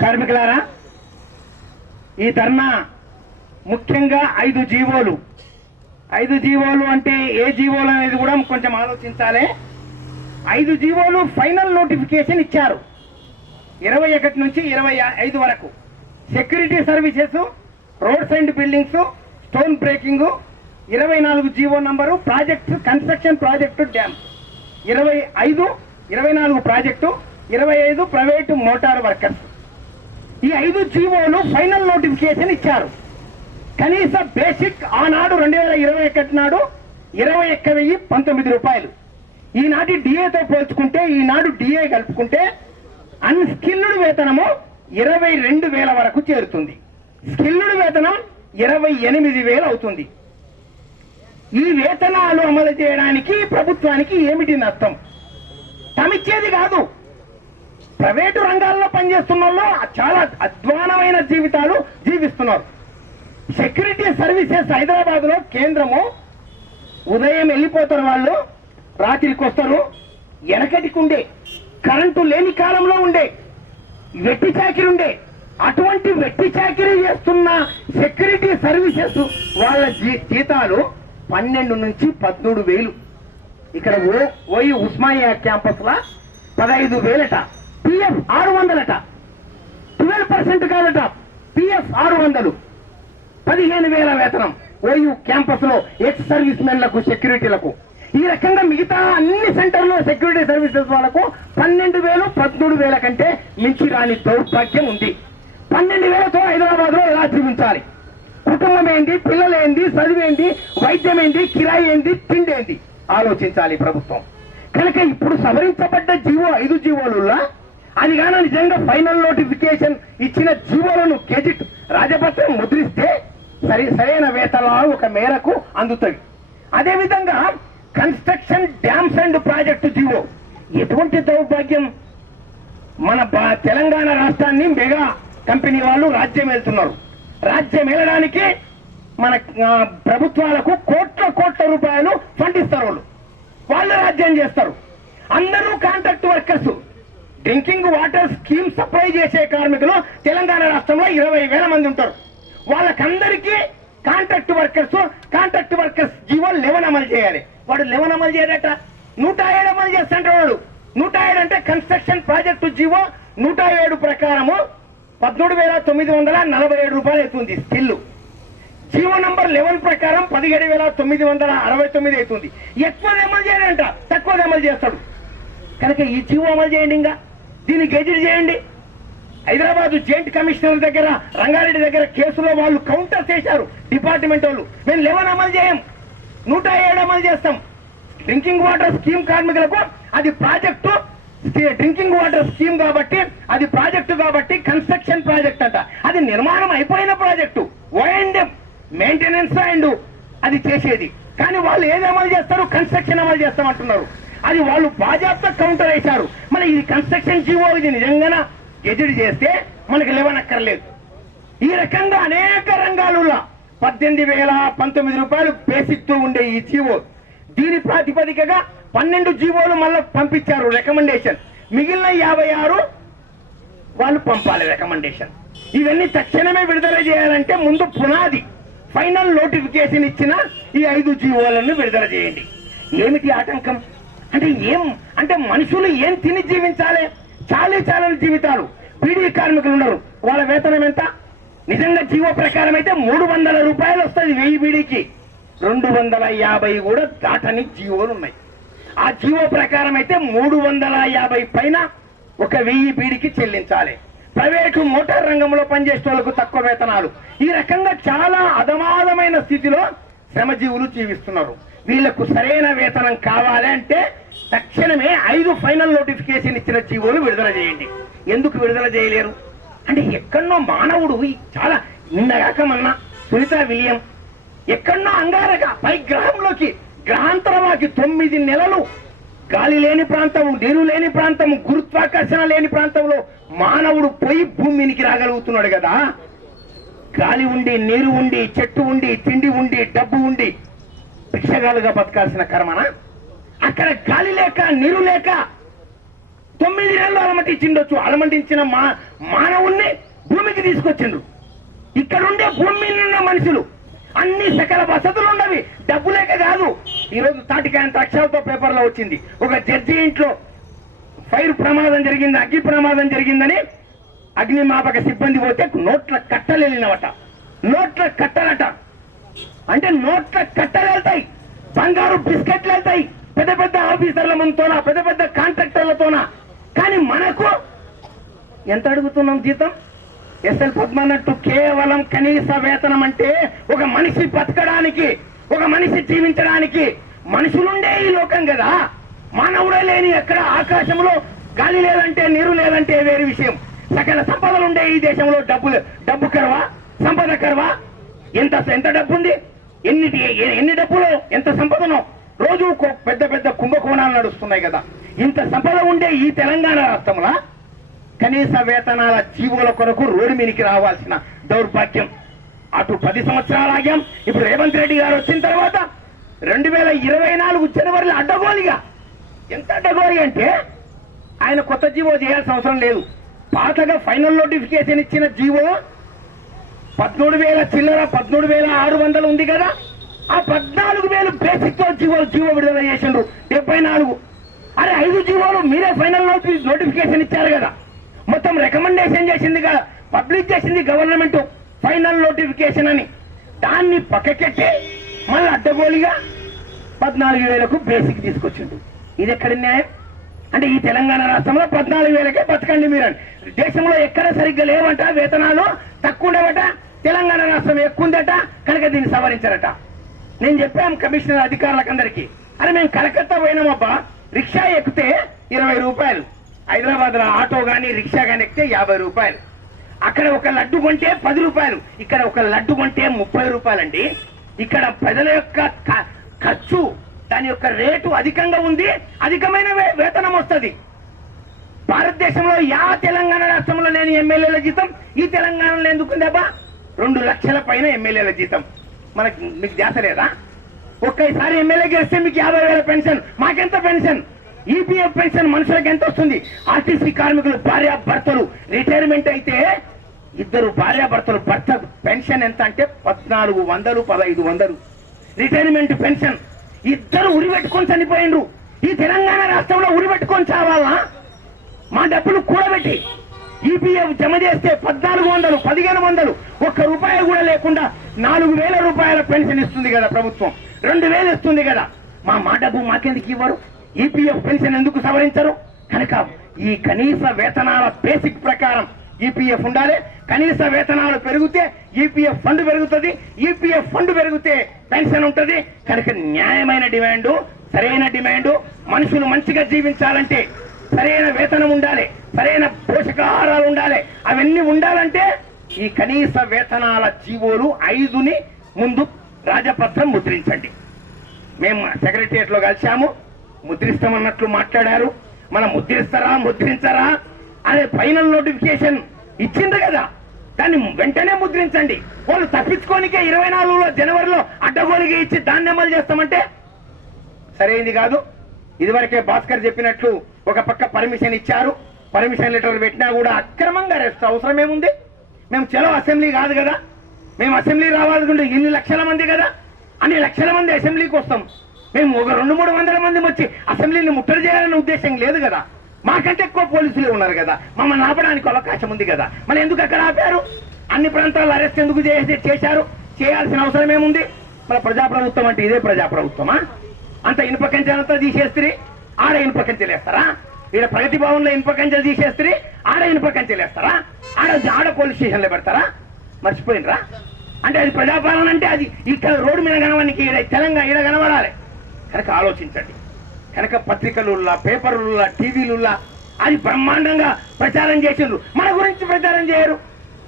కార్మికులారా ఈ ధర్నా ముఖ్యంగా ఐదు జీవోలు. ఐదు జీవోలు అంటే ఏ జీవోలు అనేది కూడా కొంచెం ఆలోచించాలి. ఐదు జీవోలు ఫైనల్ నోటిఫికేషన్ ఇచ్చారు. ఇరవై ఒకటి నుంచి ఇరవై ఐదు వరకు. Security services roads and buildings stone breaking ఇరవై నాలుగు GO number project construction project dam ఇరవై ఐదు ఇరవై నాలుగు ప్రాజెక్టు ఇరవై ఐదు ప్రైవేటు మోటార్ వర్కర్స్. ఈ ఐదు జీవోలు ఫైనల్ నోటిఫికేషన్ ఇచ్చారు. కనీస బేసిక్ ఆనాడు రెండు వేల ఇరవై ఒకటి నాడు ఇరవై ఒక్క వెయ్యి పంతొమ్మిది రూపాయలు. ఈనాటి డిఏతో పోల్చుకుంటే ఈనాడు డిఏ కలుపుకుంటే అన్స్కిల్డ్ వేతనము ఇరవై రెండు వేల వరకు చేరుతుంది. స్కిల్డ్ వేతనం ఇరవై ఎనిమిది వేలు అవుతుంది. ఈ వేతనాలు అమలు చేయడానికి ప్రభుత్వానికి ఏమిటి నష్టం? తమిచ్చేది కాదు. ప్రైవేటు రంగాల్లో పనిచేస్తున్న వాళ్ళు చాలా అధ్వానమైన జీవితాలు జీవిస్తున్నారు. సెక్యూరిటీ సర్వీసెస్ హైదరాబాద్లో కేంద్రము. ఉదయం వెళ్ళిపోతారు వాళ్ళు రాత్రికి వస్తారు. వెనకటికి ఉండే కరెంటు లేని కాలంలో ఉండే వెట్టి చాకిరి ఉండే అటువంటి వెట్టి చాకిరీ చేస్తున్న సెక్యూరిటీ సర్వీసెస్ వాళ్ళ జీ- జీతాలు పన్నెండు నుంచి పద్మూడు వేలు. ఇక్కడ ఓ ఓయి ఉస్మానియా క్యాంపస్ లా పదహైదు వేలట. పిఎం ఆరు వందలట. ట్వెల్వ్ పర్సెంట్ కాదట. పిఎఫ్ ఆరు వందలు. పదిహేను వేల వేతనం. ఓయూ క్యాంపస్లో ఎక్స్ సర్వీస్ మెన్లకు సెక్యూరిటీలకు. ఈ రకంగా మిగతా అన్ని సెంటర్లో సెక్యూరిటీ సర్వీసెస్ వాళ్ళకు పన్నెండు వేలు పదమూడు వేల కంటే మించి రాని దౌర్భాగ్యం ఉంది. పన్నెండు వేలతో హైదరాబాద్లో ఎలా జీవించాలి? కుటుంబం ఏంటి పిల్లలేంది చదివేంది వైద్యం ఏంది కిరాయి ఏంది తిండి ఏంది? ఆలోచించాలి ప్రభుత్వం. కనుక ఇప్పుడు సవరించబడ్డ జీవో ఐదు జీవోలులా అది కానీ నిజంగా ఫైనల్ నోటిఫికేషన్ ఇచ్చిన జీవోలను గెజిట్ రాజపత్రం ముద్రిస్తే సరి సరైన వేతనాలు ఒక మేరకు అందుతాయి. అదేవిధంగా construction dams and project GO. ఎటువంటి దౌర్భాగ్యం? మన బా- తెలంగాణ రాష్ట్రాన్ని మెగా కంపెనీ వాళ్ళు రాజ్యం వెళ్తున్నారు రాజ్యం వెళ్ళడానికి మన ప్రభుత్వాలకు కోట్ల కోట్ల రూపాయలు ఫండ్ ఇస్తారు వాళ్ళు. వాళ్ళు రాజ్యం చేస్తారు. అందరూ contract workers drinking water scheme supply చేసే కార్మికులు తెలంగాణ రాష్ట్రంలో ఇరవై వేల మంది ఉంటారు. వాళ్ళకందరికీ contract workers contract workers GO eleven అమలు చేయాలి. వాడు లెవెన్ అమలు చేయడట? నూట ఏడు అమలు చేస్తాడు వాడు. నూట ఏడు అంటే కన్స్ట్రక్షన్ ప్రాజెక్టు జీవో నూట ఏడు ప్రకారము పద్మూడు వేల తొమ్మిది వందల నలభై ఏడు రూపాయలు అవుతుంది స్కిల్ జీవో నంబర్ లెవెన్ ప్రకారం పదిహేడు వేల తొమ్మిది వందల అరవై తొమ్మిది అవుతుంది. ఎక్కువ అమలు చేయాలంట. తక్కువది అమలు చేస్తాడు. కనుక ఈ జీవో అమలు చేయండి ఇంకా. దీన్ని గెజిట్ చేయండి. హైదరాబాద్ జాయింట్ కమిషనర్ దగ్గర రంగారెడ్డి దగ్గర కేసులో వాళ్ళు కౌంటర్ చేశారు డిపార్ట్మెంట్ వాళ్ళు. మేము లెవెన్ అమలు చేయం. నూట ఏడు అమలు చేస్తాం. డ్రింకింగ్ వాటర్ స్కీమ్ కార్మికులకు అది ప్రాజెక్టు. డ్రింకింగ్ వాటర్ స్కీమ్ కాబట్టి అది ప్రాజెక్టు కాబట్టి కన్స్ట్రక్షన్ ప్రాజెక్ట్ అంట. అది నిర్మాణం అయిపోయిన ప్రాజెక్టు. అండ్ మెయింటెనెన్స్ అండ్ అది చేసేది. కానీ వాళ్ళు ఏది అమలు చేస్తారు? కన్స్ట్రక్షన్ అమలు చేస్తామంటున్నారు. అది వాళ్ళు బాజాప్త కౌంటర్ వేశారు. మన ఇది కన్స్ట్రక్షన్ జీవో ఇది నిజంగా ఎదురు చేస్తే మనకి లేవనక్కర్లేదు. ఈ రకంగా అనేక రంగాలలో పద్దెనిమిది వేల పంతొమ్మిది రూపాయలు బేసిక్తో ఉండే ఈ జీవో దీని ప్రాతిపదికగా పన్నెండు జీవోలు మళ్ళీ పంపించారు రికమెండేషన్ మిగిలిన యాభై ఆరు వాళ్ళు పంపాలి రికమెండేషన్ ఇవన్నీ తక్షణమే విడుదల చేయాలంటే ముందు పునాది ఫైనల్ నోటిఫికేషన్ ఇచ్చిన ఈ ఐదు జీవోలను విడుదల చేయండి. ఏమిటి ఆటంకం? అంటే ఏం అంటే మనుషులు ఏం తిని జీవించాలి? చాలీ చాలని జీవితాలు. పీడీ కార్మికులు ఉన్నారు వాళ్ళ వేతనం ఎంత? నిజంగా జీవో ప్రకారం అయితే మూడు వందల రూపాయలు వస్తుంది వెయ్యి బీడీకి రెండు వందల యాభై కూడా దాటని జీవోలు ఉన్నాయి. ఆ జీవో ప్రకారం అయితే మూడు వందల యాభై పైన ఒక వెయ్యి బీడికి చెల్లించాలి. ప్రైవేటు మోటార్ రంగంలో పనిచేసే వాళ్ళకు తక్కువ వేతనాలు. ఈ రకంగా చాలా అధమాధమైన స్థితిలో శ్రమజీవులు జీవిస్తున్నారు. వీళ్ళకు సరైన వేతనం కావాలి అంటే తక్షణమే ఐదు ఫైనల్ నోటిఫికేషన్ ఇచ్చిన జీవోలు విడుదల చేయండి. ఎందుకు విడుదల చేయలేరు? అంటే ఎక్కడో మానవుడు చాలా నిన్నగాక మొన్న సునీత విలియం ఎక్కడో అంగారక పై గ్రహంలోకి గ్రహాంతరమాకి తొమ్మిది నెలలు గాలి లేని ప్రాంతము నీరు లేని ప్రాంతము గురుత్వాకర్షణ లేని ప్రాంతంలో మానవుడు పోయి భూమినికి రాగలుగుతున్నాడు కదా. గాలి ఉండి నీరు ఉండి చెట్టు ఉండి తిండి ఉండి డబ్బు ఉండి భిక్షగాలుగా బతకాల్సిన కర్మన? అక్కడ గాలి లేక నీరు లేక తొమ్మిది నెలలు అలమటించిండొచ్చు. అలమటించిన మా మానవుణ్ణి భూమికి తీసుకొచ్చిండ్రు. ఇక్కడ ఉండే భూమి మీద ఉన్న మనుషులు అన్ని సకల వసతులు ఉండవి డబ్బు లేక కాదు. ఈరోజు తాటికాయంత అక్షరాలతో పేపర్లో వచ్చింది. ఒక జడ్జి ఇంట్లో ఫైర్ ప్రమాదం జరిగింది అగ్ని ప్రమాదం జరిగిందని అగ్నిమాపక సిబ్బంది పోతే నోట్ల కట్టలు వెళ్ళినవట నోట్ల కట్టలట. అంటే నోట్ల కట్టలు వెళ్తాయి. బంగారు బిస్కెట్లు వెళ్తాయి. పెద్ద పెద్ద ఆఫీసర్ల మనతోనా పెద్ద పెద్ద కాంట్రాక్టర్లతోనా. కానీ మనకు ఎంత అడుగుతున్నాం జీతం? ఎస్ఎల్ పద్మన్నట్టు కేవలం కనీస వేతనం అంటే ఒక మనిషి బతకడానికి ఒక మనిషి జీవించడానికి మనుషులుండే ఈ లోకం కదా. మానవుడే లేని ఎక్కడ ఆకాశంలో గాలి లేదంటే నీరు లేదంటే వేరే విషయం. సకల సంపదలు ఉండే ఈ దేశంలో డబ్బు డబ్బు కరువా? సంపద కరువా? ఎంత ఎంత డబ్బు ఉంది ఎన్నిటి ఎన్ని డబ్బులు ఎంత సంపదనో? రోజు పెద్ద పెద్ద కుంభకోణాలు నడుస్తున్నాయి కదా. ఇంత సంపద ఉండే ఈ తెలంగాణ రాష్ట్రంలో? కనీస వేతనాల జీవుల కొరకు రోడ్డు మీదకి రావాల్సిన దౌర్భాగ్యం. అటు పది సంవత్సరాలు ఆగాం. ఇప్పుడు రేవంత్ రెడ్డి గారు వచ్చిన తర్వాత రెండు వేల ఇరవై నాలుగు జనవరిలో అడ్డగోలిగా. ఎంత అడ్డగోలి అంటే ఆయన కొత్త జీవో చేయాల్సిన అవసరం లేదు. పాతగా ఫైనల్ నోటిఫికేషన్ ఇచ్చిన జీవో పద్మూడు వేల చిల్లర పద్మూడు వేల ఆరు వందలు ఉంది కదా? ఆ పద్నాలుగు వేలు బేసిక్తో జీవోలు జీవో విడుదల చేసిండ్రు. డెబ్బై నాలుగు. అరే ఐదు జీవోలు మీరే ఫైనల్ నోటిఫి నోటిఫికేషన్ ఇచ్చారు కదా. మొత్తం రికమెండేషన్ చేసింది కదా పబ్లిష్ చేసింది గవర్నమెంట్ ఫైనల్ నోటిఫికేషన్ అని. దాన్ని పక్కకెట్టి మళ్ళీ అడ్డగోలిగా పద్నాలుగు వేలకు బేసిక్ తీసుకొచ్చిండు ఇది ఎక్కడ న్యాయం? అంటే ఈ తెలంగాణ రాష్ట్రంలో పద్నాలుగు వేలకే బతకండి మీరు అని. దేశంలో ఎక్కడ సరిగ్గా లేవంట వేతనాలు తక్కువ ఉండవట తెలంగాణ రాష్ట్రం ఎక్కువ ఉందట కనుక దీన్ని సవరించారట. నేను చెప్పాను కమిషనర్ అధికారులకు అందరికీ అరే మేము కలకత్తా పోయినామబ్బా రిక్షా ఎక్కితే ఇరవై రూపాయలు. హైదరాబాద్లో ఆటో కానీ రిక్షా కానీ ఎక్కితే యాభై రూపాయలు. అక్కడ ఒక లడ్డు కొంటే పది రూపాయలు. ఇక్కడ ఒక లడ్డు కొంటే ముప్పై రూపాయలండి. ఇక్కడ ప్రజల యొక్క ఖర్చు దాని యొక్క రేటు అధికంగా ఉంది అధికమైన వే- వేతనం వస్తుంది. భారతదేశంలో యా తెలంగాణ రాష్ట్రంలో లేని ఎమ్మెల్యేల జీతం ఈ తెలంగాణలో ఎందుకుందబ్బా రెండు లక్షల పైన ఎమ్మెల్యేల జీతం. మనకి మీకు ధ్యాస లేదా? ఒక్కసారి ఎమ్మెల్యే గెలిస్తే మీకు యాభై వేల పెన్షన్ మాకెంత పెన్షన్? ఈపీఎఫ్ పెన్షన్ మనుషులకు ఎంత వస్తుంది? ఆర్టీసీ కార్మికులు భార్య భర్తలు రిటైర్మెంట్ అయితే ఇద్దరు భార్య భర్తలు భర్త పెన్షన్ ఎంత అంటే పద్నాలుగు వందలు పదహైదు వందలు. రిటైర్మెంట్ పెన్షన్ ఉరి పెట్టుకొని చనిపోయిండ్రు. ఈ తెలంగాణ రాష్ట్రంలో ఉరి పెట్టుకొని చావాలా? మా డబ్బులు కూడబెట్టి ఈపీఎఫ్ జమ చేస్తే పద్నాలుగు వందలు పదిహేను వందలు ఒక్క రూపాయి కూడా లేకుండా నాలుగు వేల రూపాయల పెన్షన్ ఇస్తుంది కదా ప్రభుత్వం. రెండు వేలు ఇస్తుంది కదా. మా మా డబ్బు మాకెందుకు ఇవ్వరు? ఈపీఎఫ్ పెన్షన్ ఎందుకు సవరించరు? కనుక ఈ కనీస వేతనాల బేసిక్ ప్రకారం ఈపీఎఫ్ ఉండాలి. కనీస వేతనాలు పెరిగితే ఈపీఎఫ్ ఫండ్ పెరుగుతుంది. ఈపీఎఫ్ ఫండ్ పెరిగితే పెన్షన్ ఉంటుంది. కనుక న్యాయమైన డిమాండు సరైన డిమాండ్ మనుషులు మంచిగా జీవించాలంటే సరైన వేతనం ఉండాలి. సరైన పోషకాహారాలు ఉండాలి. అవన్నీ ఉండాలంటే ఈ కనీస వేతనాల జీవోలు ఐదుని ముందు రాజపత్రం ముద్రించండి. మేము సెక్రటరియట్ కలిశాము. ముద్రిస్తామన్నట్లు మాట్లాడారు. మనం ముద్రిస్తారా ముద్రించరా? అనే ఫైనల్ నోటిఫికేషన్ ఇచ్చిండ్రు కదా. దాన్ని వెంటనే ముద్రించండి. వాళ్ళు తప్పించుకోనికే ఇరవై నాలుగులో జనవరిలో అడ్డగోలిగా ఇచ్చి దాన్ని అమలు చేస్తామంటే సరైంది కాదు. ఇదివరకే భాస్కర్ చెప్పినట్లు ఒక పక్క పర్మిషన్ ఇచ్చారు. పర్మిషన్ లెటర్ పెట్టినా కూడా అక్రమంగా అరెస్ట్ అవసరం ఏముంది మేము చలో అసెంబ్లీ కాదు కదా. మేము అసెంబ్లీ రావాలనుకుంటే ఇన్ని లక్షల మంది కదా. అన్ని లక్షల మంది అసెంబ్లీకి వస్తాం. మేము ఒక రెండు మూడు వందల మంది వచ్చి అసెంబ్లీని ముట్టడి చేయాలనే ఉద్దేశం లేదు కదా. మాకంటే ఎక్కువ పోలీసులు ఉన్నారు కదా. మమ్మల్ని ఆపడానికి అవకాశం ఉంది కదా. మరి ఎందుకు అక్కడ ఆపారు? అన్ని ప్రాంతాల్లో అరెస్ట్ ఎందుకు చేశారు? చేయాల్సిన అవసరం ఏముంది? మన ప్రజాప్రభుత్వం అంటే ఇదే ప్రజాప్రభుత్వమా? అంత ఇనుప కంచెలంతా తీసేస్త్రి ఆడ ఇనుప కంచెలేస్తారా ఈడ ప్రగతి భవన్లో ఇనుప కంచెలు తీసేస్త్రి ఆడ ఇనుప కంచెలేస్తారా ఆడ ఆడ పోలీస్ స్టేషన్లో పెడతారా? మర్చిపోయినరా? అంటే అది ప్రజాపాలన అంటే అది ఇక్కడ రోడ్డు మీద కనవడానికి ఈడ తెలంగాణ ఈడ కనబడాలి. కనుక ఆలోచించండి. కనుక పత్రికలుల్లా పేపర్లుల్లా టీవీలుల్లా అది బ్రహ్మాండంగా ప్రచారం చేసిండ్రు. మన గురించి ప్రచారం చేయరు.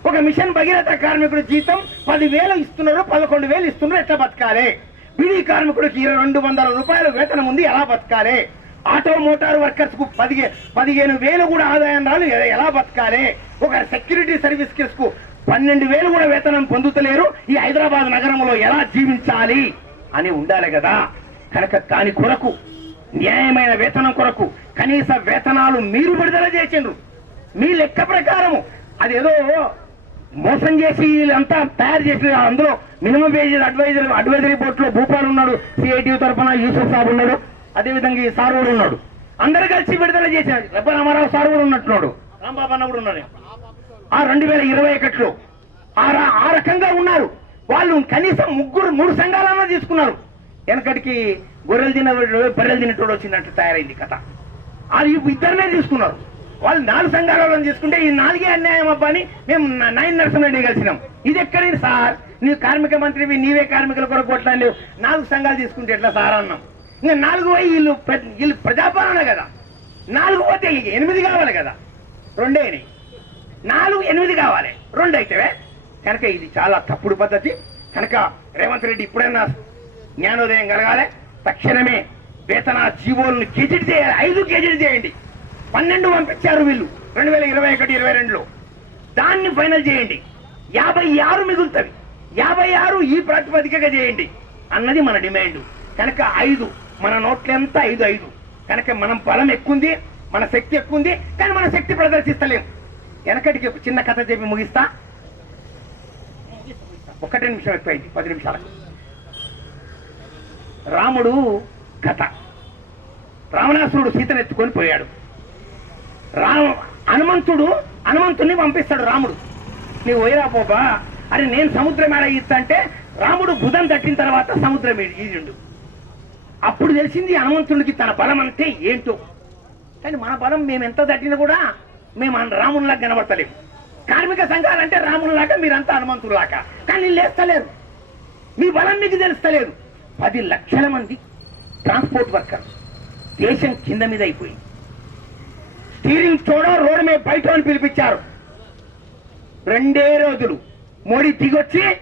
ఒక మిషన్ భగీరథ కార్మికుడు జీతం పదివేలు ఇస్తున్నారు పదకొండు వేలు ఇస్తున్నారు ఎట్లా బతకాలి? బీడీ కార్మికుడికి ఇరవై రెండు వందల రూపాయల వేతనం ఉంది ఎలా బతకాలి? ఆటో మోటార్ వర్కర్స్కు పదిహే పదిహేను వేలు కూడా ఆదాయం రాదు ఎలా బతకాలి? ఒక సెక్యూరిటీ సర్వీస్కు పన్నెండు వేలు కూడా వేతనం పొందుతలేరు ఈ హైదరాబాద్ నగరంలో ఎలా జీవించాలి? అని ఉండాలి కదా. కనుక దాని కొరకు న్యాయమైన వేతనం కొరకు కనీస వేతనాలు మీరు విడుదల చేసిండ్రు. మీ లెక్క ప్రకారము అదేదో మోసం చేసి వీళ్ళంతా తయారు చేసిన అందులో మినిమం వేజెస్ అడ్వైజర్ అడ్వైజరీ బోర్డులో భూపాల్ ఉన్నాడు సిఐటి తరఫున యూసుఫ్ సాబ్ ఉన్నాడు అదేవిధంగా ఈ సార్ కూడా ఉన్నాడు. అందరు కలిసి విడుదల చేశారు. రెబ్బ రామారావు సార్ కూడా ఉన్నట్టున్నాడు. రాంబాబు అన్న కూడా ఉన్నాడు. ఆ రెండు వేల ఇరవై ఒకటిలో ఆ రకంగా ఉన్నారు. వాళ్ళు కనీసం ముగ్గురు మూడు సంఘాలన్నా తీసుకున్నారు. వెనకటికి గొర్రెలు తినవాడు బర్రెలు తినేటోడు వచ్చినట్టు తయారైంది కథ. అది ఇప్పుడు ఇద్దరినే తీసుకున్నారు. వాళ్ళు నాలుగు సంఘాలలో తీసుకుంటే ఈ నాలుగే అన్యాయం అబ్బా అని మేము న- నైన్ నరసింహరెడ్డి కలిసినాం. ఇది ఎక్కడైంది సార్? నీవు కార్మిక మంత్రివి నీవే కార్మికుల కొరకు కొట్టలేవు నాలుగు సంఘాలు తీసుకుంటే ఎట్లా సార్ అన్నాం. ఇంకా నాలుగు పోయి వీళ్ళు వీళ్ళు ప్రజాపాలన కదా. నాలుగు పోతే ఎనిమిది కావాలి కదా. రెండే నాలుగు ఎనిమిది కావాలి. రెండు అయితేవే? కనుక ఇది చాలా తప్పుడు పద్ధతి. కనుక రేవంత్ రెడ్డి ఇప్పుడైనా జ్ఞానోదయం కలగాలి. తక్షణమే వేతన జీవోలను గెజిట్ చేయాలి. ఐదు గెజిట్ చేయండి. పన్నెండు పంపించారు వీళ్ళు. రెండు వేల ఇరవై ఒకటి ఇరవై రెండులో. దాన్ని ఫైనల్ చేయండి. యాభై ఆరు మిగులుతుంది యాభై ఆరు ఈ ప్రాతిపదికగా చేయండి. అన్నది మన డిమాండ్. కనుక ఐదు. మన నోట్లంతా ఐదు ఐదు. కనుక మనం బలం ఎక్కుంది మన శక్తి ఎక్కుంది కానీ మన శక్తి ప్రదర్శిస్తలేం. వెనకటికి చిన్న కథ చెప్పి ముగిస్తా. ఒకటే నిమిషం ఎక్కువైంది. పది నిమిషాలకు. రాముడు కథ. రావణాసురుడు సీతనెత్తుకొని పోయాడు. రామ హనుమంతుడు హనుమంతుడిని పంపిస్తాడు రాముడు. నీవు పోయిరా పోబా అరే నేను సముద్రం ఏడ ఈత్తా అంటే రాముడు బుధం తట్టిన తర్వాత సముద్రం ఈ- ఈజుండు అప్పుడు తెలిసింది హనుమంతుడికి తన బలం అంటే ఏంటో. కానీ మన బలం మేము ఎంత తట్టినా కూడా మేము అన్- రామునిలాగా కనబడతలేము కార్మిక సంఘాలంటే రామునిలాగా మీరంతా హనుమంతులాగా. కానీ లేస్తలేరు. మీ బలం మీకు తెలుస్తలేదు. పది లక్షల మంది ట్రాన్స్పోర్ట్ వర్కర్స్ దేశం కింద మీద అయిపోయింది. స్టీరింగ్ చూడ రోడ్డు మీద బయట అని పిలిపించారు. రెండే రోజులు మోడీ దిగొచ్చి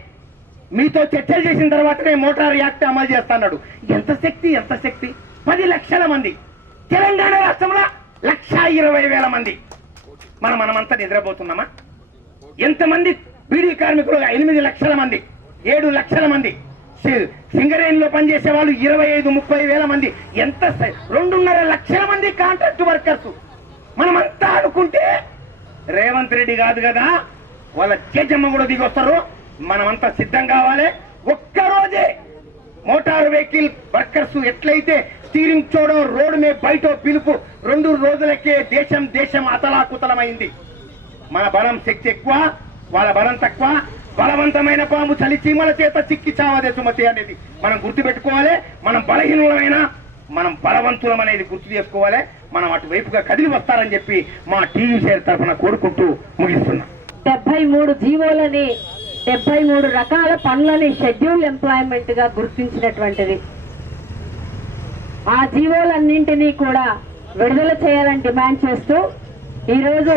మీతో చర్చలు చేసిన తర్వాతనే మోటార్ యాక్ట్ అమలు చేస్తున్నాడు. ఎంత శక్తి ఎంత శక్తి? పది లక్షల మంది. తెలంగాణ రాష్ట్రంలో లక్షా ఇరవై వేల మంది. మనం మనమంతా నిద్రపోతున్నామా? ఎంతమంది బీడీ కార్మికులు ఎనిమిది లక్షల మంది ఏడు లక్షల మంది. సింగరేణిలో పనిచేసే వాళ్ళు ఇరవై ఐదు ముప్పై వేల మంది. ఎంత రెండున్నర లక్షల మంది కాంట్రాక్ట్ వర్కర్స్ మనమంతా అనుకుంటే రేవంత్ రెడ్డి కాదు కదా వాళ్ళ చేజమ్మ కూడా దిగొస్తారు. మనమంతా సిద్ధం కావాలి. ఒక్కరోజే మోటార్ వెహికల్ వర్కర్స్ ఎట్లయితే స్టీరింగ్ చూడడం రోడ్డు మీద బయట పిలుపు రెండు రోజులకే దేశం దేశం అతలాకుతలమైంది. మన బలం శక్తి ఎక్కువ వాళ్ళ బలం తక్కువ. బలవంతమైన పాము చలి చీమల చేత చిక్కి చావదే సుమతి అనేది. మనం గుర్తుపెట్టుకోవాలి మనం బలహీనులమైన మనం బలవంతులం అనేది గుర్తు చేసుకోవాలి. మనం అటువైపుగా కదిలి వస్తారని చెప్పి మా టీవీ షేర్ తరఫున కోరుకుంటూ ముగిస్తున్నాం. డెబ్బై మూడు జీవోలని డెబ్బై మూడు రకాల పనులని షెడ్యూల్ ఎంప్లాయ్మెంట్గా గుర్తించినటువంటిది. ఆ జీవోలన్నింటినీ కూడా విడుదల చేయాలని డిమాండ్ చేస్తూ ఈరోజు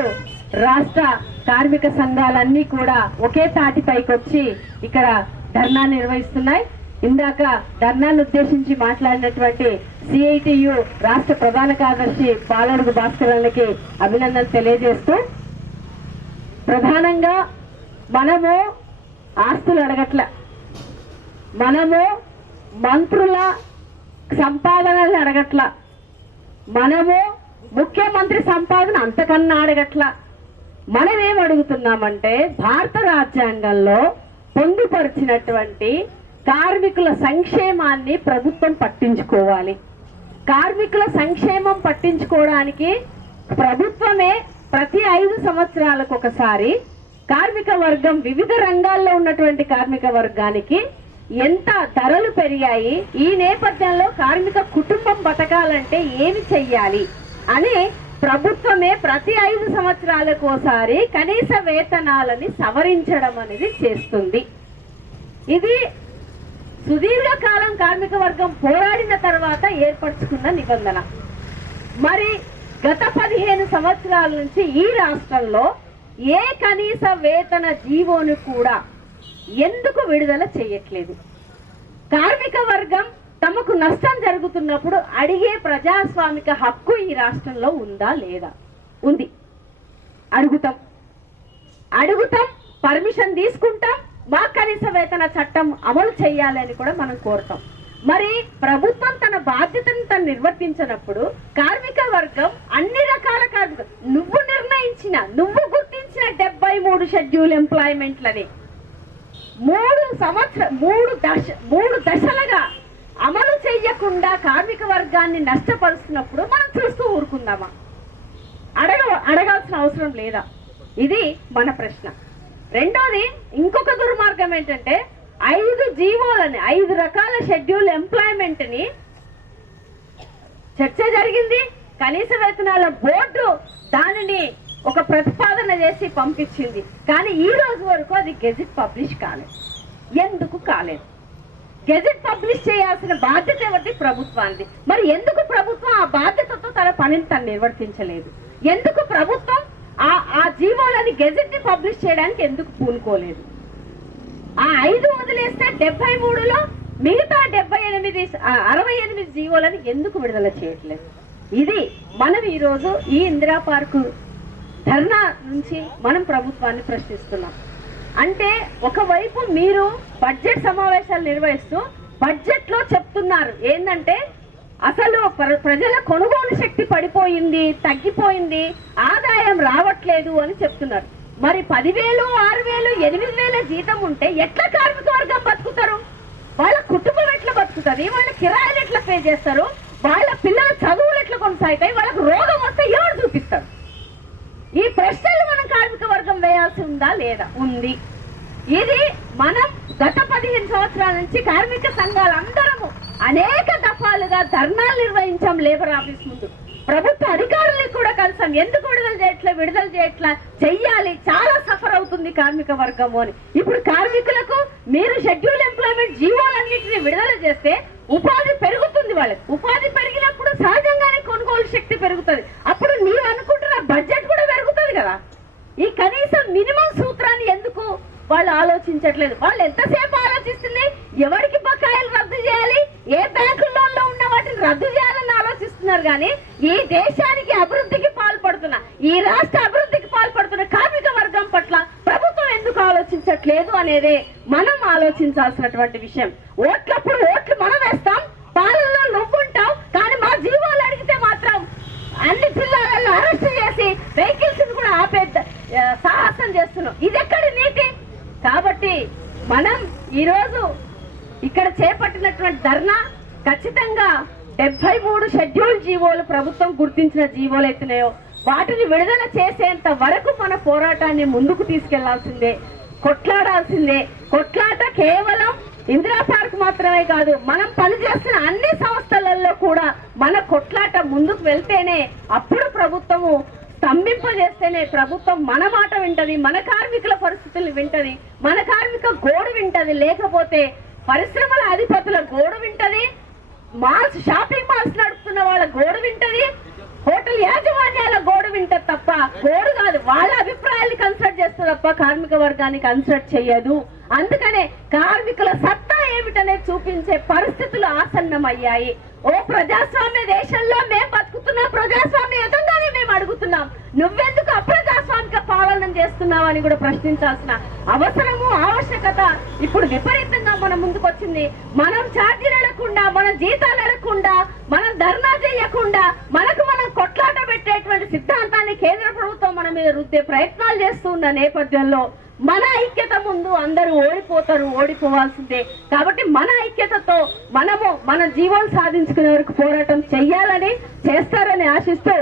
రాష్ట్ర కార్మిక సంఘాలన్నీ కూడా ఒకే తాటిపైకి వచ్చి ఇక్కడ ధర్నా నిర్వహిస్తున్నాయి. ఇందాక ధర్నాను ఉద్దేశించి మాట్లాడినటువంటి సిఐటియు రాష్ట్ర ప్రధాన కార్యదర్శి పాలడుగు భాస్కర్లకి అభినందనలు తెలియజేస్తూ ప్రధానంగా మనము ఆస్తులు అడగట్ల. మనము మంత్రుల సంపాదనలు అడగట్ల. మనము ముఖ్యమంత్రి సంపాదన అంతకన్నా అడగట్ల. మనం ఏం అడుగుతున్నామంటే భారత రాజ్యాంగంలో పొందుపరిచినటువంటి కార్మికుల సంక్షేమాన్ని ప్రభుత్వం పట్టించుకోవాలి. కార్మికుల సంక్షేమం పట్టించుకోవడానికి ప్రభుత్వమే ప్రతి ఐదు సంవత్సరాలకు ఒకసారి కార్మిక వర్గం వివిధ రంగాల్లో ఉన్నటువంటి కార్మిక వర్గానికి ఎంత ధరలు పెరిగాయి ఈ నేపథ్యంలో కార్మిక కుటుంబం బతకాలంటే ఏమి చెయ్యాలి అని ప్రభుత్వమే ప్రతి ఐదు సంవత్సరాలకు ఒకసారి కనీస వేతనాలని సవరించడం అనేది చేస్తుంది. ఇది సుదీర్ఘకాలం కార్మిక వర్గం పోరాడిన తర్వాత ఏర్పరచుకున్న నిబంధన. మరి గత పదిహేను సంవత్సరాల నుంచి ఈ రాష్ట్రంలో ఏ కనీస వేతన జీవోను కూడా ఎందుకు విడుదల చేయట్లేదు? కార్మిక వర్గం తమకు నష్టం జరుగుతున్నప్పుడు అడిగే ప్రజాస్వామిక హక్కు ఈ రాష్ట్రంలో ఉందా లేదా? ఉంది. అడుగుతాం. అడుగుతాం పర్మిషన్ తీసుకుంటాం మా కనీస వేతన చట్టం అమలు చేయాలని కూడా మనం కోరుతాం. మరి ప్రభుత్వం తన బాధ్యతను తను నిర్వర్తించినప్పుడు కార్మిక వర్గం అన్ని రకాల కార్మిక నువ్వు నిర్ణయించిన నువ్వు గుర్తించిన డెబ్బై మూడు షెడ్యూల్ ఎంప్లాయ్మెంట్లని మూడు సంవత్సర మూడు దశ మూడు దశలుగా అమలు చేయకుండా కార్మిక వర్గాన్ని నష్టపరుస్తున్నప్పుడు మనం చూస్తూ ఊరుకుందామా? అడగ అడగాల్సిన అవసరం లేదా? ఇది మన ప్రశ్న. రెండోది ఇంకొక దుర్మార్గం ఏంటంటే ఐదు జీవోలని ఐదు రకాల షెడ్యూల్ ఎంప్లాయ్మెంట్ని చర్చ జరిగింది. కనీస వేతనాల బోర్డు దానిని ఒక ప్రతిపాదన చేసి పంపించింది. కానీ ఈ రోజు వరకు అది గెజిట్ పబ్లిష్ కాలేదు. ఎందుకు కాలేదు? గెజెట్ పబ్లిష్ చేయాల్సిన బాధ్యత ఎవరిది? ప్రభుత్వానికి మరి ఎందుకు ప్రభుత్వం ఆ బాధ్యతతో తన పనిని తను నిర్వర్తించలేదు? ఎందుకు ప్రభుత్వం ఆ ఆ జీవోలని గెజెట్ని పబ్లిష్ చేయడానికి ఎందుకు పూనుకోలేదు? ఆ ఐదు వదిలేస్తే డెబ్బై మూడులో మిగతా డెబ్బై ఎనిమిది అరవై ఎనిమిది జీవోలను ఎందుకు విడుదల చేయట్లేదు? ఇది మనం ఈరోజు ఈ ఇందిరా పార్కు ధర్నా నుంచి మనం ప్రభుత్వాన్ని ప్రశ్నిస్తున్నాం. అంటే ఒకవైపు మీరు బడ్జెట్ సమావేశాలు నిర్వహిస్తూ బడ్జెట్లో చెప్తున్నారు. ఏంటంటే అసలు ప్ర- ప్రజల కొనుగోలు శక్తి పడిపోయింది తగ్గిపోయింది ఆదాయం రావట్లేదు అని చెప్తున్నారు. మరి పదివేలు ఆరు వేలు ఎనిమిది వేల జీతం ఉంటే ఎట్లా కార్మిక వర్గం బతుకుతారు? వాళ్ళ కుటుంబం ఎట్లా బతుకుతుంది? వాళ్ళ కిరాయిలు ఎట్లా పే చేస్తారు? వాళ్ళ పిల్లల చదువులు ఎట్లా కొనసాగుతాయి? వాళ్ళకు రోగం వస్తే ఎవరు చూపిస్తారు? ఈ ప్రశ్నలు మనం కార్మిక వర్గం వేయాల్సి ఉందా లేదా? ఉంది. ఇది మనం గత పదిహేను సంవత్సరాల నుంచి కార్మిక సంఘాలందరము అనేక దఫాలుగా ధర్నాలు నిర్వహించాం లేబర్ ఆఫీస్ ముందు. ప్రభుత్వ అధికారులకు కూడా కలిసాం ఎందుకు విడుదల చేయట్లే విడుదల చేయట్లా చెయ్యాలి. చాలా సఫర్ అవుతుంది కార్మిక వర్గము అని. ఇప్పుడు కార్మికులకు మీరు షెడ్యూల్ ఎంప్లాయ్మెంట్ జీవోలన్నింటినీ విడుదల చేస్తే ఉపాధి పెరుగుతుంది వాళ్ళకి. ఉపాధి పెరిగినప్పుడు సహజంగానే కొనుగోలు శక్తి పెరుగుతుంది. అప్పుడు మీరు అనుకుంటున్న బడ్జెట్ కదా ఈ కనీసం మినిమం సూత్రాన్ని ఎందుకు వాళ్ళు ఆలోచించట్లేదు? వాళ్ళు ఎంతసేపు ఆలోచిస్తుంది? ఎవరికి బకాయిలు రద్దు చేయాలి? ఏ బ్యాంకు లోన్లో ఉన్న వాటిని రద్దు చేయాలని ఆలోచిస్తున్నారు కానీ ఈ దేశానికి అభివృద్ధికి పాల్పడుతున్న ఈ రాష్ట్ర అభివృద్ధికి పాల్పడుతున్న కార్మిక వర్గం పట్ల ప్రభుత్వం ఎందుకు ఆలోచించట్లేదు అనేది మనం ఆలోచించాల్సినటువంటి విషయం. ఓట్లప్పుడు ఓట్లు మనం వేస్తాం పాలనలో నువ్వుంటావు కానీ మా జీవాలు అడిగితే మాత్రం అన్ని జిల్లాలలో అరెస్ట్ చేసి వెహికల్స్ సాహసం చేస్తున్నాం. ఇది ఎక్కడి నీతి? కాబట్టి మనం ఈరోజు ఇక్కడ చేపట్టినటువంటి ధర్నా ఖచ్చితంగా డెబ్బై మూడు షెడ్యూల్ జీవోలు ప్రభుత్వం గుర్తించిన జీవోలు అయితేనేయో వాటిని విడుదల చేసేంత వరకు మన పోరాటాన్ని ముందుకు తీసుకెళ్ళాల్సిందే కొట్లాడాల్సిందే. కొట్లాట కేవలం ఇందిరా పార్క్ మాత్రమే కాదు మనం పనిచేస్తున్న అన్ని సంస్థలలో కూడా మన కొట్లాట ముందుకు వెళ్తేనే అప్పుడు ప్రభుత్వము స్తంభింపజేస్తేనే ప్రభుత్వం మన మాట వింటది మన కార్మికుల పరిస్థితులు వింటది మన కార్మిక గోడు వింటది. లేకపోతే పరిశ్రమల అధిపతుల గోడు వింటది మాల్స్ షాపింగ్ మాల్స్ నడుపుతున్న వాళ్ళ గోడు వింటది హోటల్ యాజమాన్యాల గోడు వింటది తప్ప గోడు కాదు వాళ్ళ అభిప్రాయాన్ని కన్సల్ట్ చేస్తుంది తప్ప కార్మిక వర్గాన్ని కన్సల్ట్ చేయదు అందుకనే కార్మికుల సత్తా ఏమిటనేది చూపించే పరిస్థితులు ఆసన్నమయ్యాయి. ఓ ప్రజాస్వామ్య దేశంలో మేము బతుకుతున్న ప్రజాస్వామ్యయుతంగానే మేము అడుగుతున్నాం. నువ్వెందుకు అప్రజాస్వామిక పాలన చేస్తున్నావు అని కూడా ప్రశ్నించాల్సిన అవసరము ఆవశ్యకత ఇప్పుడు విపరీతంగా మన ముందుకు వచ్చింది మనం ఛార్జీలు అడగకుండా మన జీతాలు అడగకుండా మనం ధర్నా చేయకుండా మనకు మనం కొట్లాట పెట్టేటువంటి సిద్ధాంతాన్ని కేంద్ర ప్రభుత్వం మన మీద రుద్దే ప్రయత్నాలు చేస్తున్న నేపథ్యంలో మన ఐక్యత ముందు అందరూ ఓడిపోతారు ఓడిపోవాల్సిందే. కాబట్టి మన ఐక్యతతో మనము మన జీవనం సాధించుకునే వరకు పోరాటం చెయ్యాలని చేస్తారని ఆశిస్తూ